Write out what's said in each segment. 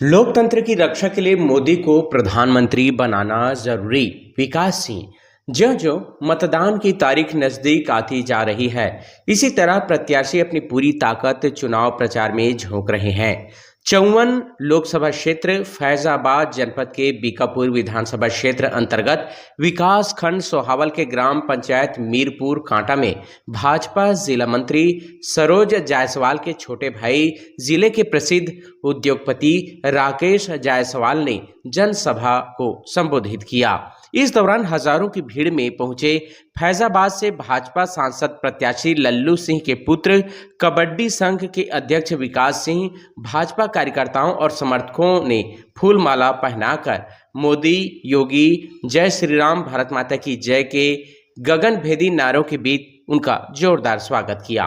लोकतंत्र की रक्षा के लिए मोदी को प्रधानमंत्री बनाना जरूरी। विकास सिंह। ज्यों ज्यों मतदान की तारीख नजदीक आती जा रही है, इसी तरह प्रत्याशी अपनी पूरी ताकत चुनाव प्रचार में झोंक रहे हैं। 54 लोकसभा क्षेत्र फैजाबाद जनपद के बीकापुर विधानसभा क्षेत्र अंतर्गत विकास खंड सोहावल के ग्राम पंचायत मीरपुर कांटा में भाजपा जिला मंत्री सरोज जायसवाल के छोटे भाई जिले के प्रसिद्ध उद्योगपति राकेश जायसवाल ने जनसभा को संबोधित किया। इस दौरान हजारों की भीड़ में पहुंचे फैजाबाद से भाजपा सांसद प्रत्याशी लल्लू सिंह के पुत्र कबड्डी संघ के अध्यक्ष विकास सिंह, भाजपा कार्यकर्ताओं और समर्थकों ने फूलमाला पहनाकर मोदी योगी जय श्री राम भारत माता की जय के गगनभेदी नारों के बीच उनका जोरदार स्वागत किया।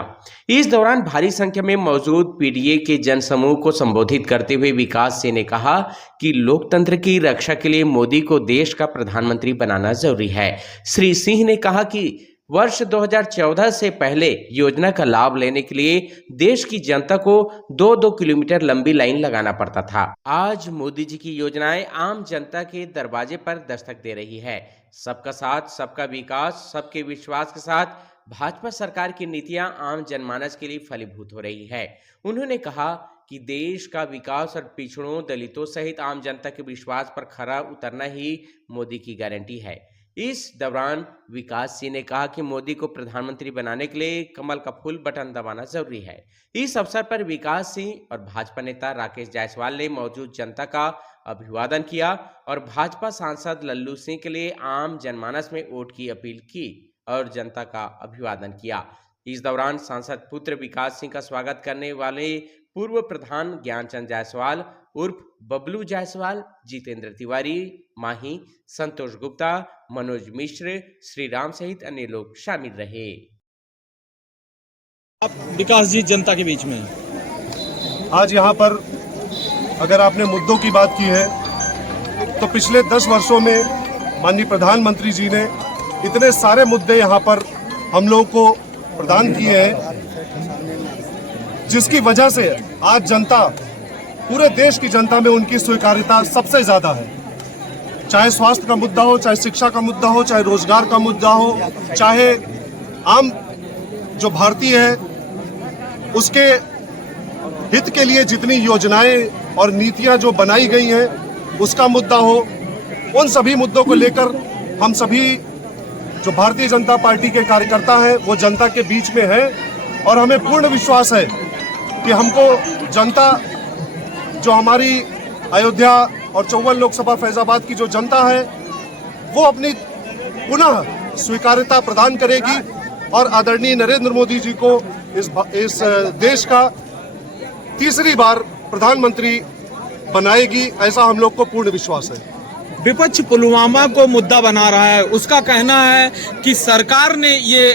इस दौरान भारी संख्या में मौजूद पीडीए के जनसमूह को संबोधित करते हुए विकास सिंह ने कहा कि लोकतंत्र की रक्षा के लिए मोदी को देश का प्रधानमंत्री बनाना जरूरी है। श्री सिंह ने कहा कि वर्ष 2014 से पहले योजना का लाभ लेने के लिए देश की जनता को 2-2 किलोमीटर लंबी लाइन लगाना पड़ता था। आज मोदी जी की योजनाएं आम जनता के दरवाजे पर दस्तक दे रही है। सबका साथ, सबका विकास, सबके विश्वास के साथ भाजपा सरकार की नीतियां आम जनमानस के लिए फलीभूत हो रही है। उन्होंने कहा कि देश का विकास और पिछड़ों, दलितों सहित आम जनता के विश्वास पर खरा उतरना ही मोदी की गारंटी है। इस दौरान विकास सिंह ने कहा कि मोदी को प्रधानमंत्री बनाने के लिए कमल का फूल बटन दबाना जरूरी है। इस अवसर पर विकास सिंह और भाजपा नेता राकेश जायसवाल ने मौजूद जनता का अभिवादन किया और भाजपा सांसद लल्लू सिंह के लिए आम जनमानस में वोट की अपील की और जनता का अभिवादन किया। इस दौरान सांसद पुत्र विकास सिंह का स्वागत करने वाले पूर्व प्रधान ज्ञानचंद जायसवाल उर्फ बबलू जायसवाल, जितेंद्र तिवारी, माही, संतोष गुप्ता, मनोज मिश्र, श्री राम सहित अन्य लोग शामिल रहे। आप विकास जी जनता के बीच में आज यहाँ पर अगर आपने मुद्दों की बात की है तो पिछले 10 वर्षों में माननीय प्रधानमंत्री जी ने इतने सारे मुद्दे यहाँ पर हम लोगों को प्रदान किए हैं, जिसकी वजह से आज जनता, पूरे देश की जनता में उनकी स्वीकार्यता सबसे ज्यादा है। चाहे स्वास्थ्य का मुद्दा हो, चाहे शिक्षा का मुद्दा हो, चाहे रोजगार का मुद्दा हो, चाहे आम जो भारतीय है उसके हित के लिए जितनी योजनाएं और नीतियां जो बनाई गई हैं उसका मुद्दा हो, उन सभी मुद्दों को लेकर हम सभी जो भारतीय जनता पार्टी के कार्यकर्ता हैं वो जनता के बीच में है और हमें पूर्ण विश्वास है कि हमको जनता, जो हमारी अयोध्या और 54 लोकसभा फैजाबाद की जो जनता है वो अपनी पुनः स्वीकार्यता प्रदान करेगी और आदरणीय नरेंद्र मोदी जी को इस देश का तीसरी बार प्रधानमंत्री बनाएगी, ऐसा हम लोग को पूर्ण विश्वास है। विपक्ष पुलवामा को मुद्दा बना रहा है, उसका कहना है कि सरकार ने ये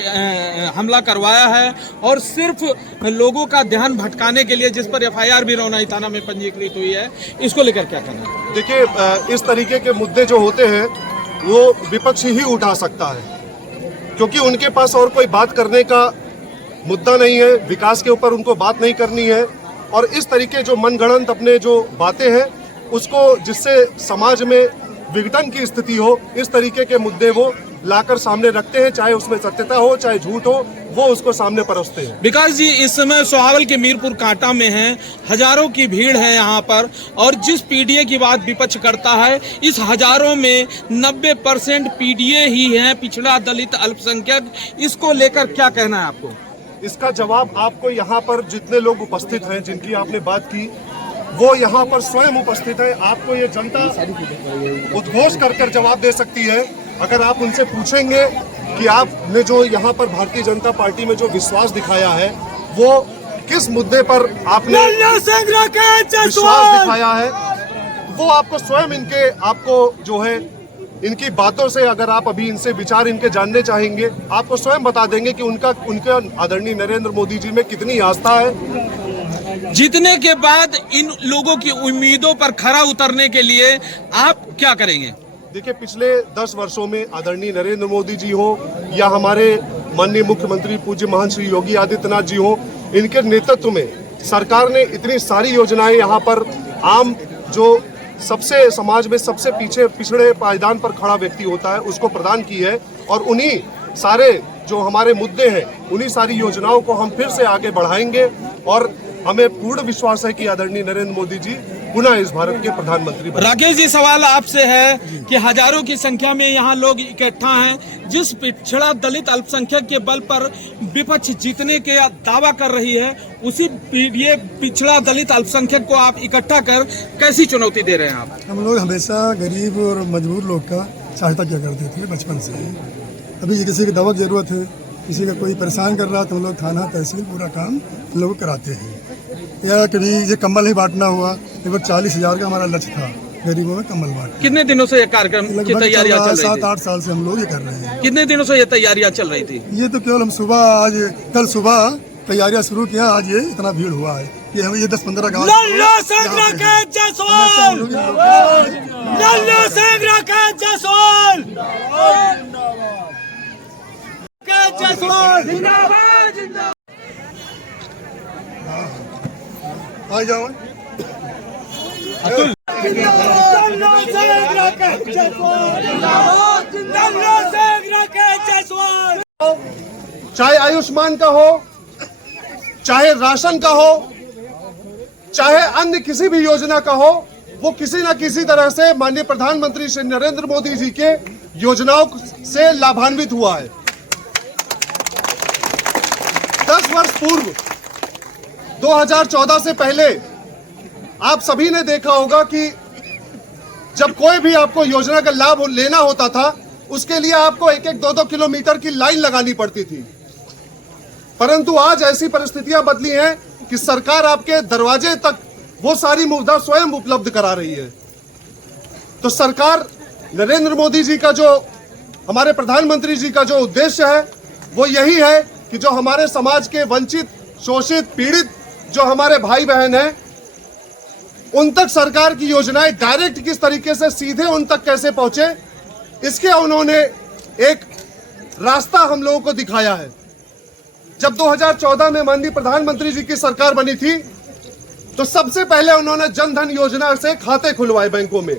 हमला करवाया है और सिर्फ लोगों का ध्यान भटकाने के लिए, जिस पर एफआईआर भी रौनाई थाना में पंजीकृत हुई है, इसको लेकर क्या कहना है? देखिए, इस तरीके के मुद्दे जो होते हैं वो विपक्ष ही उठा सकता है, क्योंकि उनके पास और कोई बात करने का मुद्दा नहीं है, विकास के ऊपर उनको बात नहीं करनी है और इस तरीके जो मनगढ़ंत अपने जो बातें हैं उसको, जिससे समाज में विघटन की स्थिति हो, इस तरीके के मुद्दे वो लाकर सामने रखते हैं, चाहे उसमें सत्यता हो चाहे झूठ हो, वो उसको सामने परोसते हैं। विकास जी इस समय सोहावल के मीरपुर कांटा में हैं, हजारों की भीड़ है यहाँ पर और जिस पीडीए की बात विपक्ष करता है, इस हजारों में 90% पीडीए ही है, पिछड़ा, दलित, अल्पसंख्यक। इसको लेकर क्या कहना है आपको? इसका जवाब आपको यहाँ पर जितने लोग उपस्थित हैं, जिनकी आपने बात की, वो यहाँ पर स्वयं उपस्थित है। आपको ये जनता उद्घोष कर जवाब दे सकती है। अगर आप उनसे पूछेंगे कि आपने जो यहाँ पर भारतीय जनता पार्टी में जो विश्वास दिखाया है वो किस मुद्दे पर आपने विश्वास दिखाया है, वो आपको स्वयं आपको जो है इनकी बातों से, अगर आप अभी इनसे विचार इनके जानने चाहेंगे, आपको स्वयं बता देंगे कि उनका आदरणीय नरेंद्र मोदी जी में कितनी आस्था है। जीतने के बाद इन लोगों की उम्मीदों पर खरा उतरने के लिए आप क्या करेंगे? देखिए, पिछले 10 वर्षों में आदरणीय नरेंद्र मोदी जी हो या हमारे माननीय मुख्यमंत्री पूज्य महान श्री योगी आदित्यनाथ जी हो, इनके नेतृत्व में सरकार ने इतनी सारी योजनाएं यहाँ पर आम जो सबसे समाज में सबसे पीछे पिछड़े पायदान पर खड़ा व्यक्ति होता है उसको प्रदान की है। और उन्हीं सारे जो हमारे मुद्दे हैं उन्हीं सारी योजनाओं को हम फिर से आगे बढ़ाएंगे और हमें पूर्ण विश्वास है कि आदरणीय नरेंद्र मोदी जी पुनः इस भारत के प्रधानमंत्री बनेंगे। राकेश जी, सवाल आपसे है कि हजारों की संख्या में यहाँ लोग इकट्ठा हैं, जिस पिछड़ा दलित अल्पसंख्यक के बल पर विपक्ष जीतने के दावा कर रही है, उसी ये पिछड़ा दलित अल्पसंख्यक को आप इकट्ठा कर कैसी चुनौती दे रहे हैं आप? हम लोग हमेशा गरीब और मजबूर लोग का सहायता किया करते थे बचपन से। अभी किसी की दवा की जरूरत है, किसी का कोई परेशान कर रहा तो हम लोग थाना तहसील पूरा काम हम लोग कराते हैं। या कभी ये कंबल ही बांटना हुआ, लगभग 40,000 का हमारा लक्ष्य था गरीबों में कंबल बांटना। कितने दिनों से ये कार्यक्रम की तैयारियां चल रही थी? 7-8 साल से हम लोग ये कर रहे हैं। कितने दिनों से ये तैयारियां चल रही थी? ये तो केवल हम कल सुबह तैयारियां शुरू किया, आज ये इतना भीड़ हुआ है कि हम ये 10-15 गाँव आ जाओ। चाहे आयुष्मान का हो, चाहे राशन का हो, चाहे अन्य किसी भी योजना का हो, वो किसी न किसी तरह से माननीय प्रधानमंत्री श्री नरेंद्र मोदी जी के योजनाओं से लाभान्वित हुआ है। 10 वर्ष पूर्व 2014 से पहले आप सभी ने देखा होगा कि जब कोई भी आपको योजना का लाभ लेना होता था उसके लिए आपको 1-2 किलोमीटर की लाइन लगानी पड़ती थी। परंतु आज ऐसी परिस्थितियां बदली हैं कि सरकार आपके दरवाजे तक वो सारी सुविधा स्वयं उपलब्ध करा रही है। तो सरकार नरेंद्र मोदी जी का जो हमारे प्रधानमंत्री जी का जो उद्देश्य है वो यही है कि जो हमारे समाज के वंचित, शोषित, पीड़ित जो हमारे भाई बहन हैं उन तक सरकार की योजनाएं डायरेक्ट किस तरीके से सीधे उन तक कैसे पहुंचे, इसके उन्होंने एक रास्ता हम लोगों को दिखाया है। जब 2014 में माननीय प्रधानमंत्री जी की सरकार बनी थी तो सबसे पहले उन्होंने जन धन योजना से खाते खुलवाए बैंकों में।